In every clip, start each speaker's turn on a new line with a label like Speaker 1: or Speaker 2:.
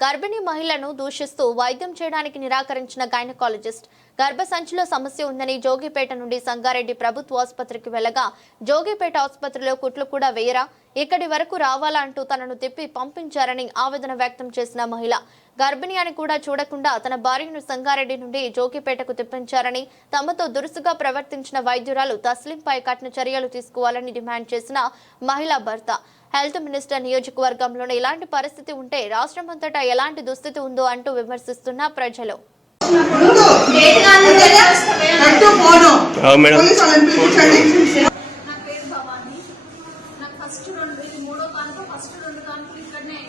Speaker 1: గర్భిణీ మహిళను దూషిస్తూ వైద్యం చేయడానికి నిరాకరించిన గైనకాలజిస్ట్. గర్భసంచిలో సమస్య ఉందని జోగిపేట నుండి సంగారెడ్డి ప్రభుత్వ ఆసుపత్రికి వెళ్ళగా జోగిపేట ఆసుపత్రిలో కుట్లు కూడా వేయరా ఇక్కడి వరకు రావాలా అంటూ తనను తిప్పి పంపించారని ఆవేదన వ్యక్తం చేసిన మహిళ. గర్భిణి అని కూడా చూడకుండా తన భార్యను సంగారెడ్డి నుండి జోగిపేటకు తెప్పించారని తమతో దురుసుగా ప్రవర్తించిన వైద్యురాలు తస్లింపై కఠిన చర్యలు తీసుకోవాలని డిమాండ్ చేసిన మహిళా భర్త. హెల్త్ మినిస్టర్ నియోజకవర్గంలోనే ఇలాంటి పరిస్థితి ఉంటే రాష్ట్రమంతటా ఎలాంటి దుస్థితి ఉందో అంటూ విమర్శిస్తున్న ప్రజలు.
Speaker 2: నాకు ఫస్ట్ రెండు ఇది మూడో. కానుక ఫస్ట్ రెండు కానుకలు ఇక్కడనే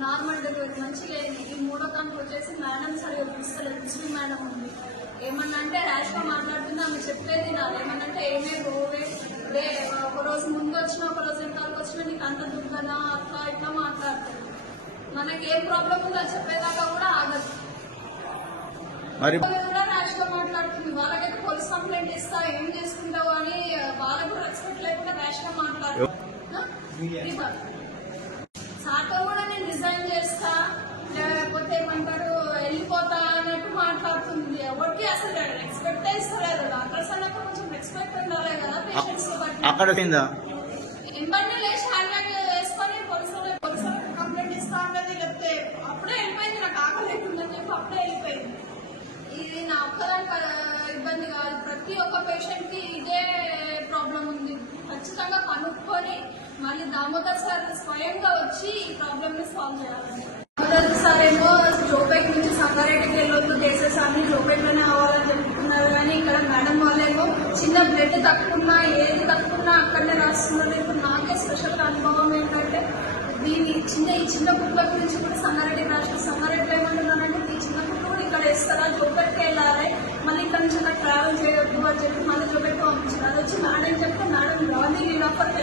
Speaker 2: నార్మల్ డెలివరీ మంచి లేదు ఈ మూడో కానుక వచ్చేసి మేడం సరే ఒప్పిస్తలేదు ముస్లిం మేడం ఉంది ఏమన్నా అంటే ర్యాష్గా మాట్లాడుతుంది ఆమె చెప్పేది నాది ఏమన్నా అంటే ఏమే ఒక రోజు ముందు వచ్చిన ఒక రోజు వెనకాలకు వచ్చినా నీకు అంత దుర్గదా అట్లా ఇట్లా మాట్లాడుతుంది మనకి ఏ ప్రాబ్లం ఉందో చెప్పేదాకా కూడా ఆగదు.
Speaker 3: మరి
Speaker 2: కూడా ర్యాష్గా మాట్లాడుతుంది. వాళ్ళకైతే పోలీస్ కంప్లైంట్ ఇస్తా ఏం చేసుకుంటావు అని వాళ్ళకు రెస్పెక్ట్ లేకుండా ర్యాష్గా మాట్లాడుతుంది సార్తో కూడా నేను రిజైన్ చేస్తా లేకపోతే ఏమంటారు వెళ్ళిపోతా అన్నట్టు మాట్లాడుతుంది. ఎవరికి అసలు రెస్పెక్ట్ ఇస్తలేదు. డాక్టర్స్ అన్నాక కొంచెం రెస్పెక్ట్ ఉండాలి కదా పేషెంట్స్ బట్టి.
Speaker 3: అక్కడ
Speaker 2: ఇబ్బంది లేచి హ్యాండ్ బ్యాగ్ వేసుకొని పోలీసులు పోలీసులకు కంప్లైంట్ ఇస్తా అన్నది లేకపోతే అప్పుడే వెళ్ళిపోయింది నాకు ఆకలి లేకుందని చెప్పి అప్పుడే వెళ్ళిపోయింది ఇది నా ఒక్కదాని ఇబ్బంది కాదు. ప్రతి ఒక్క పేషెంట్కి ఇదే ప్రాబ్లం ఉంది. ఖచ్చితంగా కనుక్కొని మళ్ళీ దామోదర్ సార్ స్వయంగా వచ్చి ఈ ప్రాబ్లమ్ని సాల్వ్ చేయాలి దామోదర్ సార్ ఏమో జోపేట్ నుంచి సంగారెడ్డికి వెళ్ళొద్దు కేసెస్ అన్ని జోపేట్లోనే అవ్వాలని చెప్తున్నారు. కానీ ఇక్కడ మేడం వాళ్ళేమో చిన్న బ్లడ్ తక్కున్నా ఏది తక్కువన్నా అక్కడనే రాస్తున్నారు. ఇప్పుడు నాకే స్పెషల్ అనుభవం ఏంటంటే దీని చిన్న ఈ చిన్న కుట్ల నుంచి కూడా సంగారెడ్డి రాష్ట్రం సంగారెడ్డి నుంచి నాకు ట్రావెల్ చేయొద్దు అని చెప్పి మేనేజ్లో పెట్టి పంపించారు. అది వచ్చి మేడం చెప్తే మేడం రాంది నేను అప్పటికి